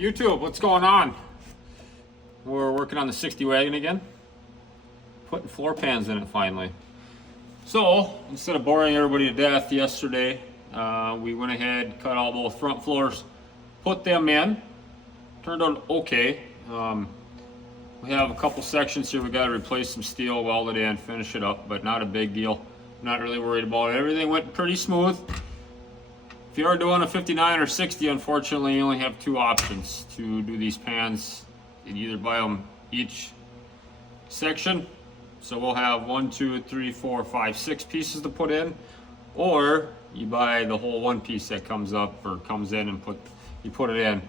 YouTube, what's going on? We're working on the 60 wagon again. Putting floor pans in it finally. So, instead of boring everybody to death yesterday, we went ahead, cut out both front floors, put them in. Turned out okay. We have a couple sections here we got to replace some steel, weld it in, finish it up, but not a big deal. Not really worried about it. Everything went pretty smooth. If you are doing a 59 or 60, unfortunately, you only have two options to do these pans. You either buy them each section, so we'll have 1, 2, 3, 4, 5, 6 pieces to put in, or you buy the whole one piece that comes up or comes in and you put it in.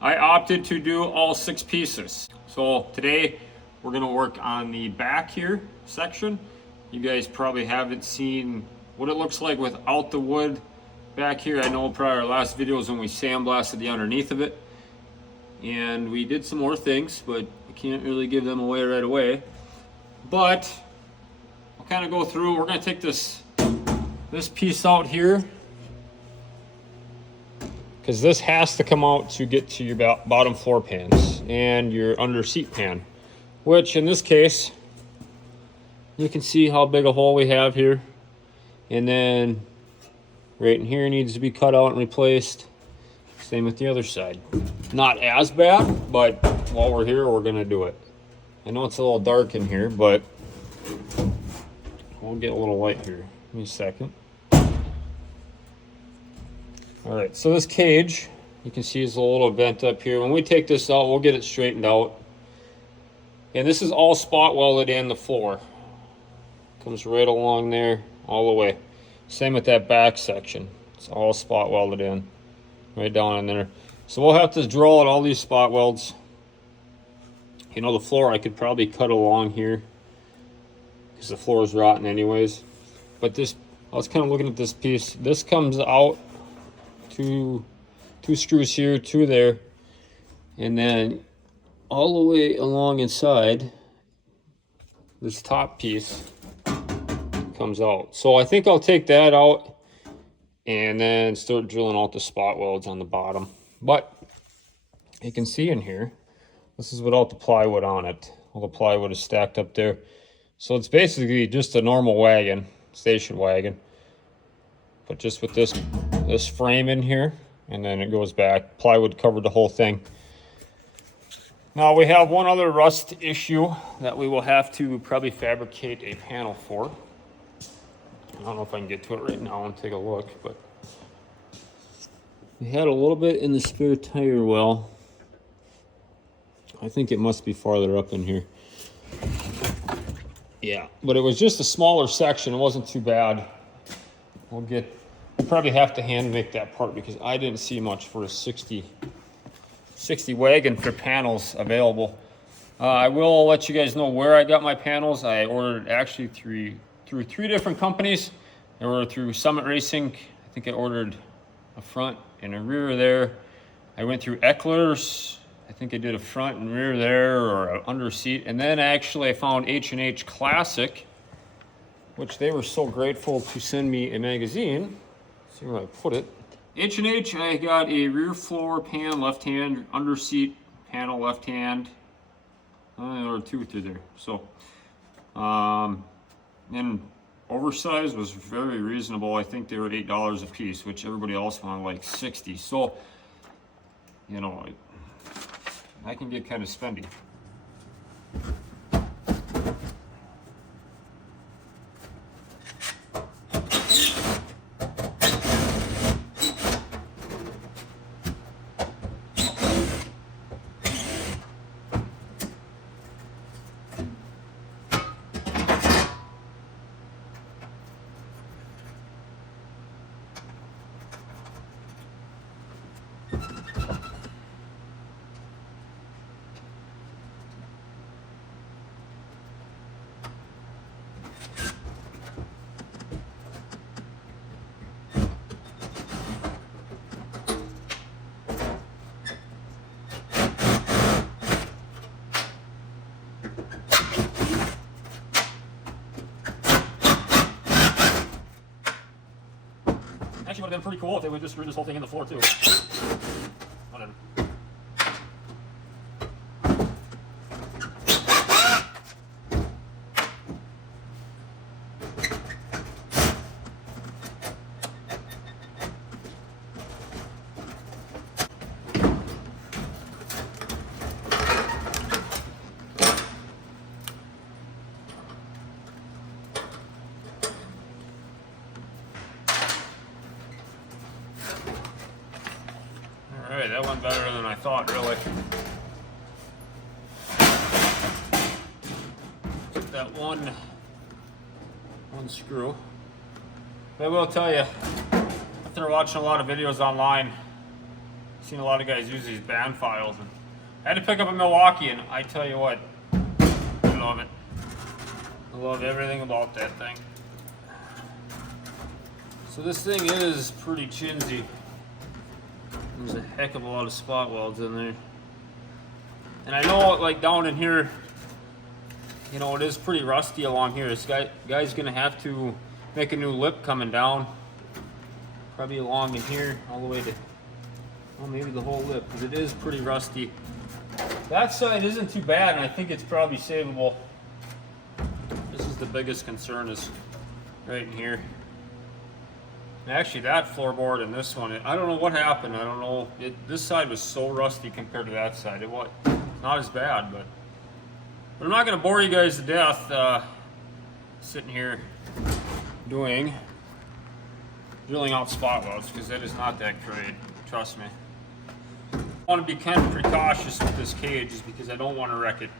I opted to do all 6 pieces. So today we're gonna work on the back here section. You guys probably haven't seen what it looks like without the wood back here. I know probably our last video was when we sandblasted the underneath of it. And we did some more things, but I can't really give them away right away. But I'll kind of go through. We're gonna take this piece out here, because this has to come out to get to your bottom floor pans and your under seat pan, which in this case, you can see how big a hole we have here. And then right in here needs to be cut out and replaced. Same with the other side. Not as bad, but while we're here, we're gonna do it. I know it's a little dark in here, but we'll get a little light here. Give me a second. All right, so this cage, you can see is a little vent up here. When we take this out, we'll get it straightened out. And this is all spot welded in the floor. Comes right along there, all the way. Same with that back section. It's all spot welded in, right down in there. So we'll have to drill out all these spot welds. You know, the floor I could probably cut along here, because the floor is rotten anyways. But this, I was kind of looking at this piece. This comes out two screws here, 2 there, and then all the way along inside, this top piece comes out. So I think I'll take that out and then start drilling out the spot welds on the bottom. But you can see in here, this is without the plywood on it. All the plywood is stacked up there. So it's basically just a normal wagon, station wagon, but just with this frame in here, and then it goes back. Plywood covered the whole thing. Now we have one other rust issue that we will have to probably fabricate a panel for. I don't know if I can get to it right now and take a look, but we had a little bit in the spare tire well. I think it must be farther up in here. Yeah, but it was just a smaller section. It wasn't too bad. We'll probably have to hand make that part, because I didn't see much for a 60 wagon for panels available. I will let you guys know where I got my panels. I ordered actually through 3 different companies. I ordered through Summit Racing. I think I ordered a front and a rear there. I went through Eckler's. I think I did a front and rear there, or an under seat. And then actually I found H&H Classic, which they were so grateful to send me a magazine. Let's see where I put it. H&H, I got a rear floor pan, left hand, under seat panel, left hand. There were 2 through there. So, and oversized was very reasonable. I think they were $8 a piece, which everybody else wanted like 60. So, you know, I can get kind of spendy. Actually would have been pretty cool if they would just screw this whole thing in the floor too. Whatever. right, that went better than I thought, really. Get that one screw. But I will tell you, after watching a lot of videos online, I've seen a lot of guys use these Bandfiles, and I had to pick up a Milwaukee, and I tell you what, I love it. I love everything about that thing. So this thing is pretty chinsy. There's a heck of a lot of spot welds in there. And I know, like down in here, you know, it is pretty rusty along here. This guy's gonna have to make a new lip coming down. Probably along in here, all the way to, well, maybe the whole lip, because it is pretty rusty. That side isn't too bad, and I think it's probably savable. This is the biggest concern, is right in here. And actually, that floorboard and this one, I don't know what happened. I don't know. This side was so rusty compared to that side. It was not as bad, but I'm not going to bore you guys to death sitting here drilling out spot welds, because that is not that great. Trust me. I want to be kind of precautious with this cage, is because I don't want to wreck it.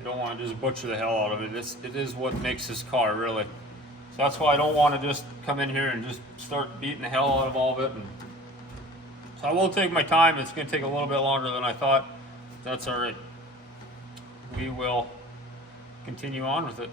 I don't want to just butcher the hell out of it. It is what makes this car, really. So that's why I don't want to just come in here and just start beating the hell out of all of it. And so I will take my time. It's going to take a little bit longer than I thought. That's all right. We will continue on with it.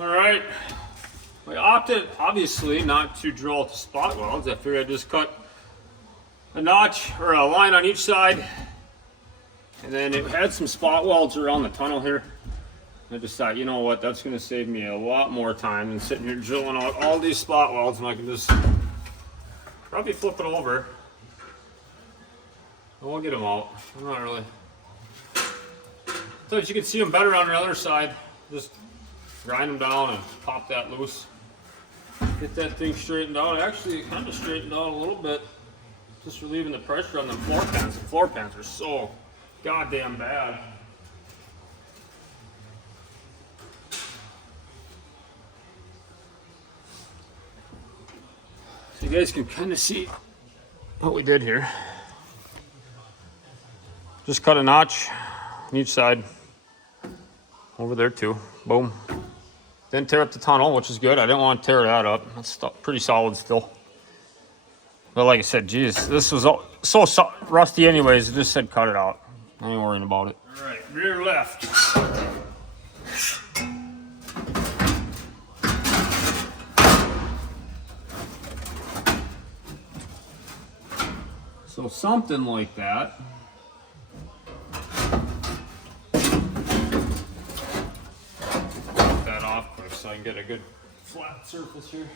Alright, we opted obviously not to drill the spot welds. I figured I'd just cut a notch or a line on each side, and then it had some spot welds around the tunnel here. I just thought, you know what, that's going to save me a lot more time than sitting here drilling out all these spot welds, and I can just probably flip it over and we'll get them out. I'm not really. So as you can see them better on the other side, just grind them down and pop that loose. Get that thing straightened out. Actually, it kind of straightened out a little bit. Just relieving the pressure on the floor pans. The floor pans are so goddamn bad. So you guys can kind of see what we did here. Just cut a notch on each side. Over there too. Boom. Didn't tear up the tunnel, which is good. I didn't want to tear that up. That's pretty solid still. But like I said, geez, this was so rusty anyways. I just said cut it out. I ain't worrying about it. All right, rear left. So something like that. Get that off quick so I can get a good flat surface here.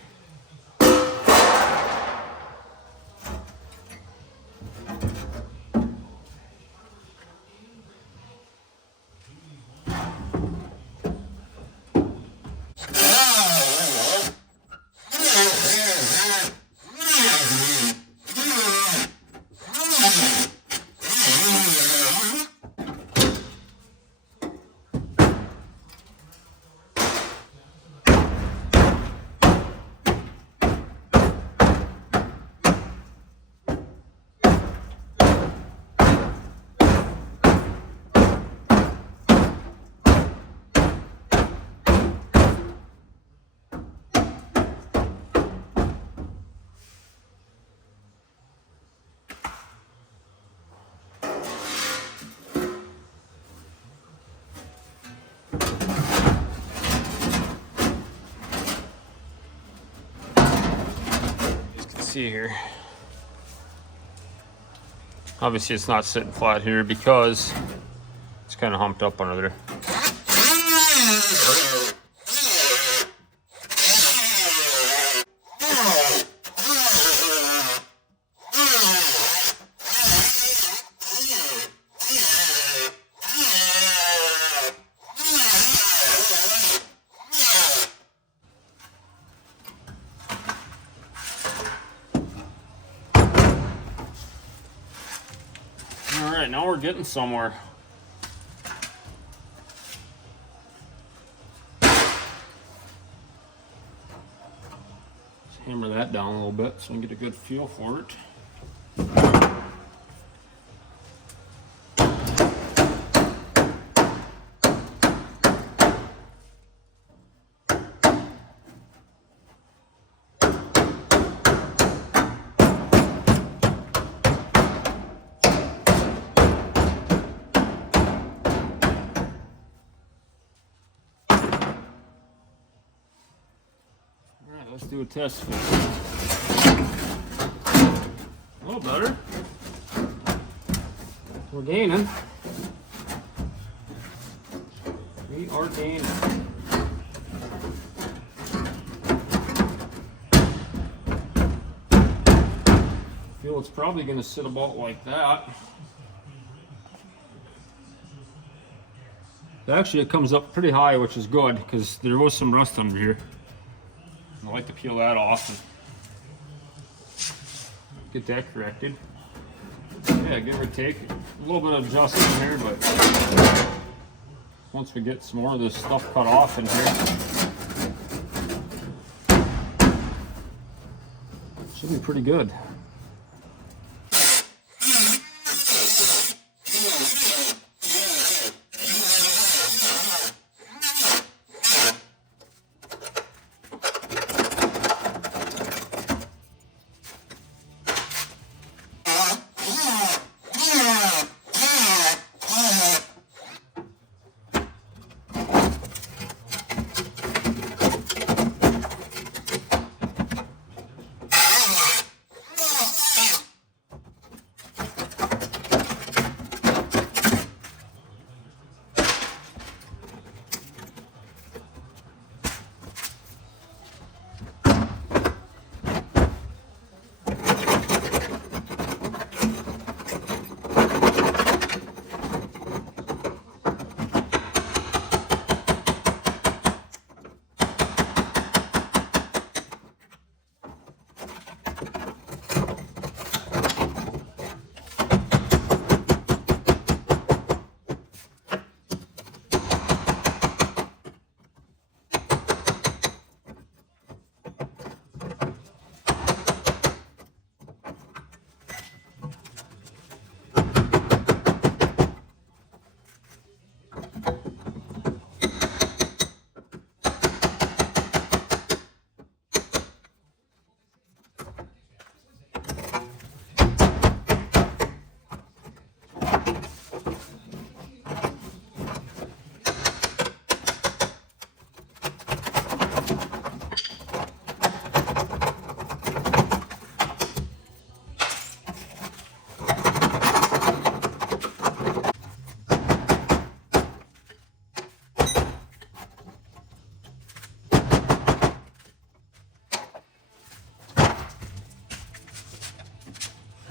See here. Obviously it's not sitting flat here because it's kind of humped up under there. Alright, now we're getting somewhere. Let's hammer that down a little bit so we can get a good feel for it. Let's do a test fit. A little better. We're gaining. We are gaining. I feel it's probably going to sit about like that. Actually, it comes up pretty high, which is good because there was some rust under here. I like to peel that off and get that corrected. Yeah, give or take a little bit of adjustment here, but once we get some more of this stuff cut off in here, it should be pretty good.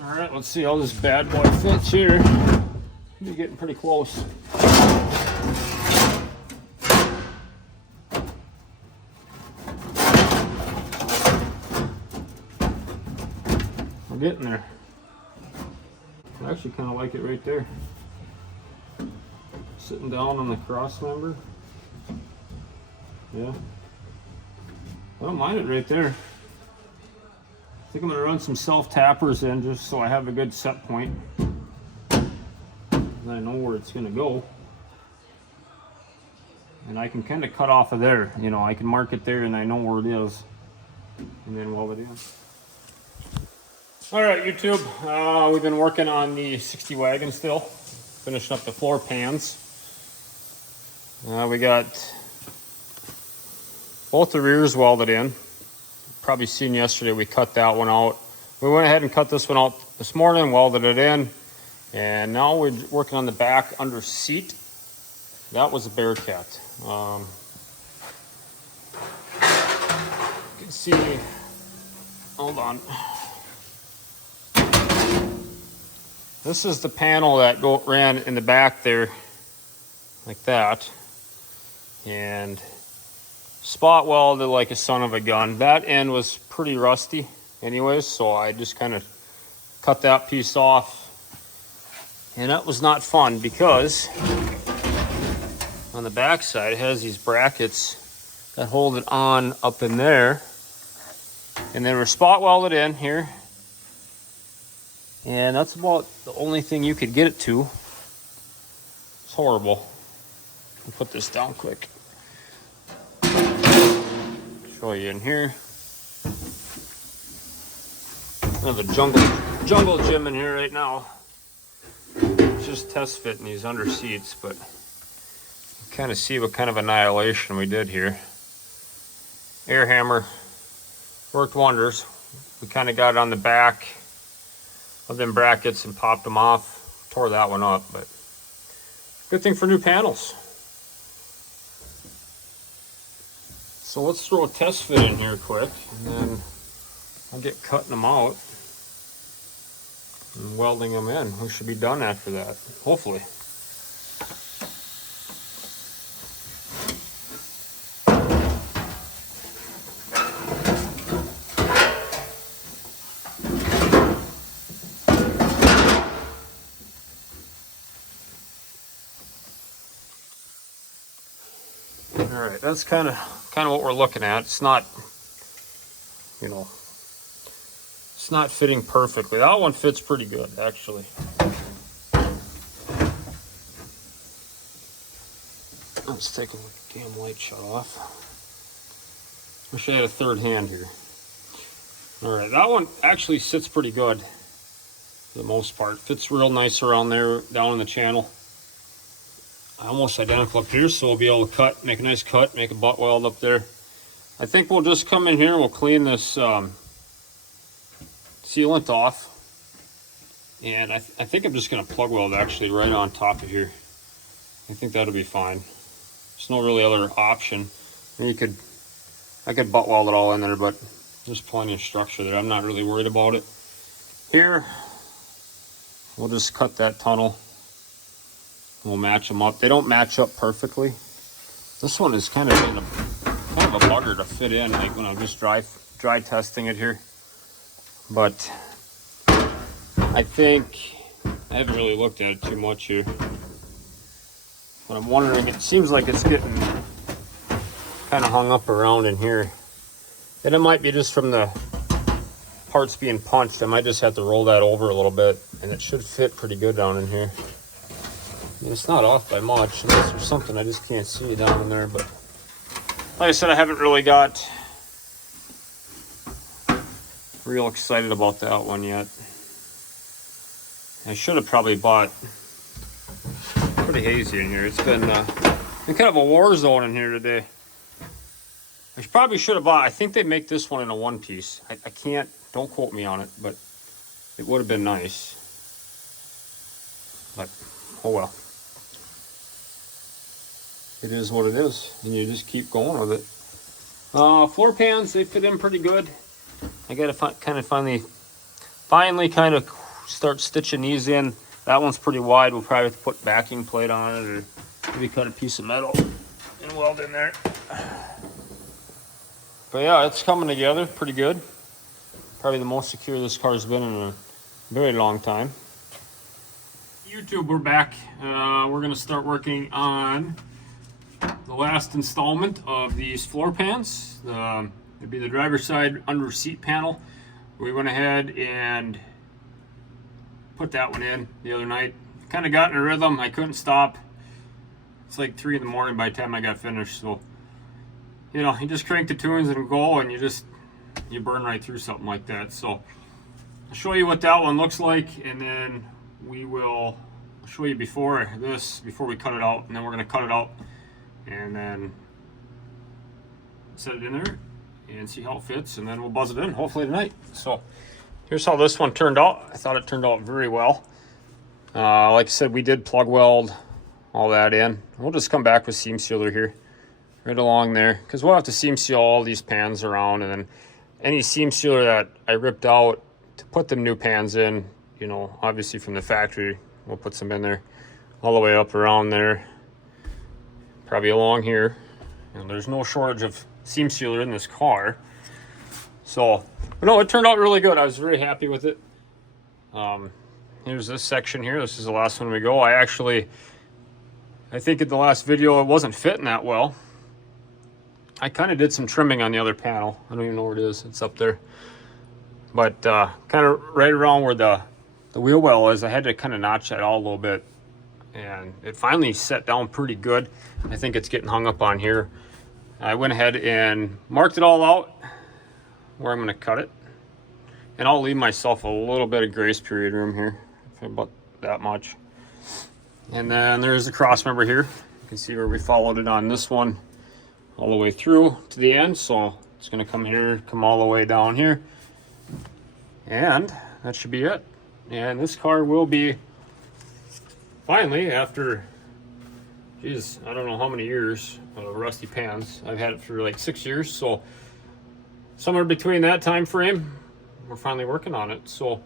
All right, let's see how this bad boy fits here. We're getting pretty close. We're getting there. I actually kind of like it right there. Sitting down on the cross member. Yeah. I don't mind it right there. I think I'm gonna run some self-tappers in just so I have a good set point. And I know where it's gonna go. And I can kind of cut off of there. You know, I can mark it there and I know where it is. And then weld it in. All right, YouTube, we've been working on the 60 wagon still. Finishing up the floor pans. We got both the rears welded in. Probably seen yesterday we cut that one out. We went ahead and cut this one out this morning, welded it in. And now we're working on the back under seat. That was a Bearcat. You can see, hold on. This is the panel that ran in the back there, like that. And spot welded like a son of a gun. That end was pretty rusty anyways, so I just kind of cut that piece off. And that was not fun because on the back side it has these brackets that hold it on up in there. And they were spot welded in here. And that's about the only thing you could get it to. It's horrible. I'll put this down quick. Show you in here. I have a jungle gym in here right now. It's just test fitting these under seats, but you kind of see what kind of annihilation we did here. Air hammer worked wonders. We kind of got it on the back of them brackets and popped them off. Tore that one up, but good thing for new panels. So let's throw a test fit in here quick, and then I'll get cutting them out and welding them in. We should be done after that, hopefully. All right, that's kind of what we're looking at. It's not, you know, it's not fitting perfectly. That one fits pretty good, actually. Let's take a damn light shut off. Wish I had a third hand here. All right, that one actually sits pretty good for the most part. Fits real nice around there, down in the channel. Almost identical up here, so we'll be able to cut, make a nice cut, make a butt weld up there. I think we'll just come in here, we'll clean this sealant off. And I think I'm just gonna plug weld actually right on top of here. I think that'll be fine. There's no really other option. And I could butt weld it all in there, but there's plenty of structure there. I'm not really worried about it. Here, we'll just cut that tunnel. We'll match them up. They don't match up perfectly. This one is kind of a bugger to fit in, like when I'm just dry testing it here. But I think I haven't really looked at it too much here. But I'm wondering, it seems like it's getting kind of hung up around in here. And it might be just from the parts being punched. I might just have to roll that over a little bit, and it should fit pretty good down in here. I mean, it's not off by much, unless there's something I just can't see down in there. But like I said, I haven't really got real excited about that one yet. I should have probably bought, pretty hazy in here. It's been kind of a war zone in here today. I probably should have bought, I think they make this one in a one piece. I can't, don't quote me on it, but it would have been nice. But, oh well. It is what it is, and you just keep going with it. Floor pans, they fit in pretty good. I gotta finally kind of start stitching these in. That one's pretty wide. We'll probably have to put backing plate on it, or maybe cut a piece of metal and weld in there. But yeah, it's coming together pretty good. Probably the most secure this car's been in a very long time. YouTube, we're back. We're gonna start working on the last installment of these floor pans. It'd be the driver's side under seat panel. We went ahead and put that one in the other night. Kind of got in a rhythm. I couldn't stop. It's like 3 in the morning by the time I got finished. So, you know, you just crank the tunes and go, and you burn right through something like that. So I'll show you what that one looks like, and then I'll show you before we cut it out, and then we're going to cut it out and then set it in there and see how it fits, and then we'll buzz it in hopefully tonight. So here's how this one turned out. I thought it turned out very well. Like I said, we did plug weld all that in. We'll just come back with seam sealer here right along there, because we'll have to seam seal all these pans around, and then any seam sealer that I ripped out to put the new pans in, you know, obviously from the factory, we'll put some in there all the way up around there, probably along here. And there's no shortage of seam sealer in this car. So, but no, it turned out really good. I was very happy with it. Here's this section here. This is the last one we go. I think in the last video it wasn't fitting that well. I kind of did some trimming on the other panel. I don't even know where it is. It's up there. But kind of right around where the wheel well is, I had to kind of notch that out a little bit. And it finally set down pretty good. I think it's getting hung up on here. I went ahead and marked it all out where I'm going to cut it. And I'll leave myself a little bit of grace period room here, about that much. And then there's the cross member here. You can see where we followed it on this one all the way through to the end. So it's going to come here, come all the way down here. And that should be it. And this car will be finally, after, geez, I don't know how many years of rusty pans. I've had it for like 6 years. So somewhere between that time frame, we're finally working on it. So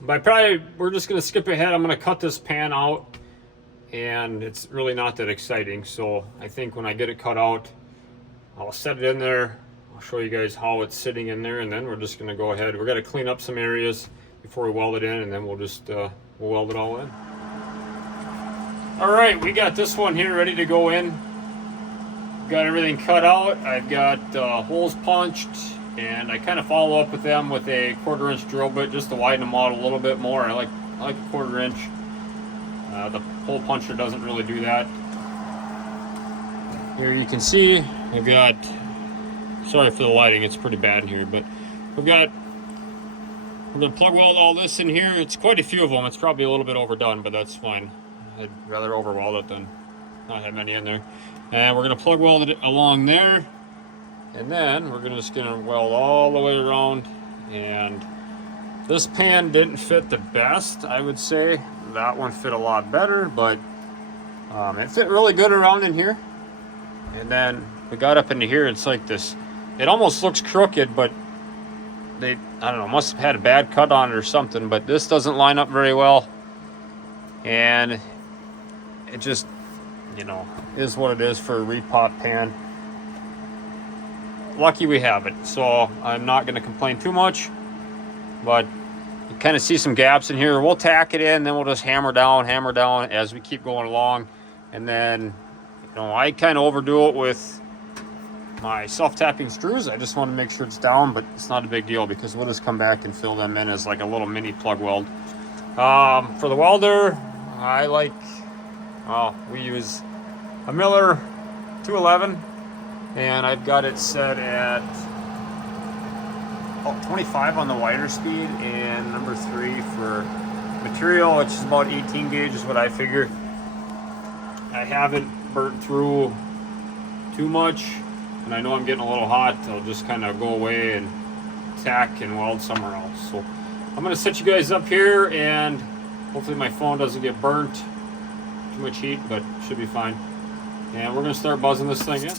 we're just going to skip ahead. I'm going to cut this pan out, and it's really not that exciting. So I think when I get it cut out, I'll set it in there. I'll show you guys how it's sitting in there, and then we're just going to go ahead. We're going to clean up some areas before we weld it in, and then we'll just we'll weld it all in. All right, we got this one here ready to go in. Got everything cut out. I've got holes punched, and I kind of follow up with them with a 1/4 inch drill bit just to widen them out a little bit more. I like a 1/4 inch. The hole puncher doesn't really do that. Here you can see I've got, sorry for the lighting, it's pretty bad in here, but we're going to plug weld all this in here. It's quite a few of them. It's probably a little bit overdone, but that's fine. I'd rather over weld it than not have many in there. And we're going to plug weld it along there, and then we're just going to weld all the way around. And this pan didn't fit the best, I would say. That one fit a lot better, but it fit really good around in here. And then we got up into here, it's like this, it almost looks crooked, but I don't know, must have had a bad cut on it or something, but this doesn't line up very well. And it just, you know, is what it is for a repop pan. Lucky we have it, so I'm not going to complain too much, but you kind of see some gaps in here. We'll tack it in, then we'll just hammer down as we keep going along. And then, you know, I kind of overdo it with my self-tapping screws. I just want to make sure it's down, but it's not a big deal because we'll just come back and fill them in as like a little mini plug weld. For the welder, we use a Miller 211, and I've got it set at 25 on the wider speed and number 3 for material, which is about 18 gauge is what I figure. I haven't burnt through too much, and I know I'm getting a little hot. I'll just kind of go away and tack and weld somewhere else. So I'm going to set you guys up here, and hopefully my phone doesn't get burnt. Too much heat, but should be fine. And we're going to start buzzing this thing in.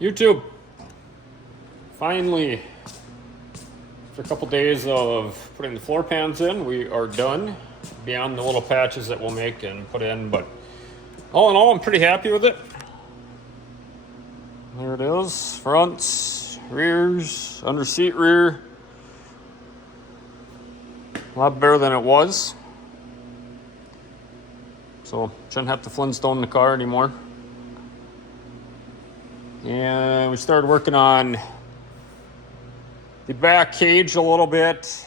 YouTube. Finally, after a couple days of putting the floor pans in, we are done beyond the little patches that we'll make and put in, but all in all, I'm pretty happy with it. There it is, fronts, rears, under seat rear. A lot better than it was. So, shouldn't have to Flintstone the car anymore. And we started working on the back cage a little bit.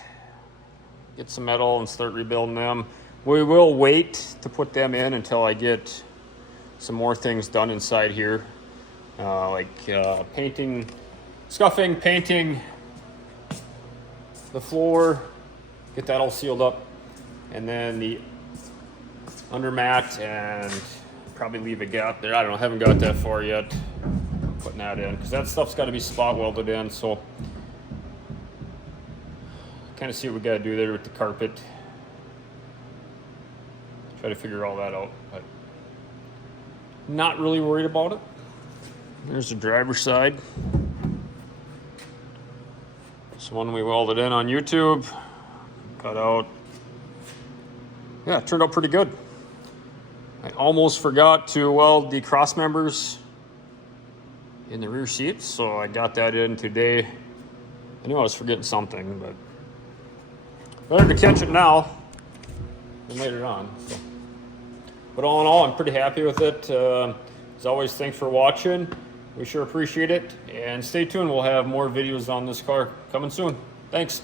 Get some metal and start rebuilding them. We will wait to put them in until I get some more things done inside here. Painting, scuffing, painting the floor, get that all sealed up, and then the undermat, and probably leave a gap there. I don't know, haven't got that far yet. Putting that in because that stuff's got to be spot welded in. So kind of see what we got to do there with the carpet. Try to figure all that out, but not really worried about it. There's the driver's side. This one we welded in on YouTube. Cut out. Yeah, it turned out pretty good. I almost forgot to weld the cross members in the rear seats, so I got that in today. I knew I was forgetting something, but better to catch it now than later on. So. But all in all, I'm pretty happy with it. As always, thanks for watching. We sure appreciate it. And stay tuned, we'll have more videos on this car coming soon. Thanks.